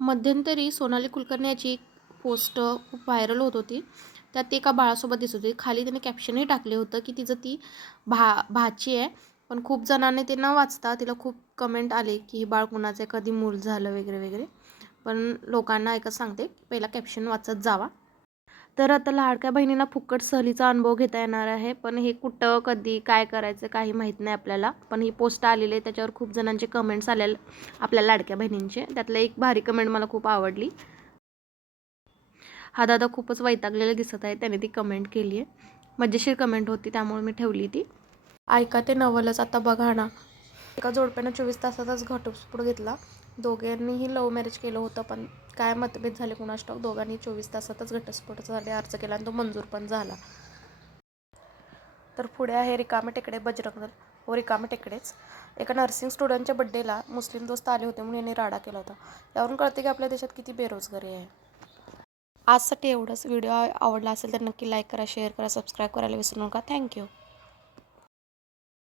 मध्यंतरी सोनाली कुलकर्णी याची एक पोस्ट खूप व्हायरल होत होती. त्यात एका बाळासोबत दिसत होती. खाली त्याने कॅप्शनही टाकले होतं की तिचं ती भा भाची आहे. पण खूप जणांनी ते न वाचता तिला खूप कमेंट आले की हे बाळ कुणाचं आहे? कधी मूल झालं? वगैरे वगैरे. पण लोकांना एकच सांगते की पहिला कॅप्शन वाचत जावा. तर आता लाडक्या बहिणींना फुकट सहलीचा अनुभव घेता येणार आहे. पण हे कुठं कधी काय करायचं काही माहीत नाही आपल्याला. पण ही पोस्ट आलेली आहे त्याच्यावर खूप जणांचे कमेंट्स आले आपल्या लाडक्या बहिणींचे. त्यातलं एक भारी कमेंट मला खूप आवडली. हा दादा खूपच वैतागलेला दिसत आहे त्याने ती कमेंट केली आहे. मजेशीर कमेंट होती त्यामुळे मी ठेवली ती. ऐका ते नवलच आता बघा ना. एका जोडप्यानं चोवीस तासातच घटस्फोट घेतला. दोघांनीही लव्ह मॅरेज केलं होतं पण काय मतभेद झाले कुणाष्टॉक दोघांनी चोवीस तासातच घटस्फोटासाठी अर्ज केला आणि तो मंजूर पण झाला. तर पुढे आहे रिकामे टेकडे बजरंग दल हो रिकामे टेकडेच. एका नर्सिंग स्टुडंटच्या बड्डेला मुस्लिम दोस्त आले होते म्हणून यांनी राडा केला होता. यावरून कळते की आपल्या देशात किती बेरोजगारी आहे. आजसाठी एवढंच. व्हिडिओ आवडला असेल तर नक्की लाईक करा शेअर करा सबस्क्राईब करायला विसरू नका. थँक्यू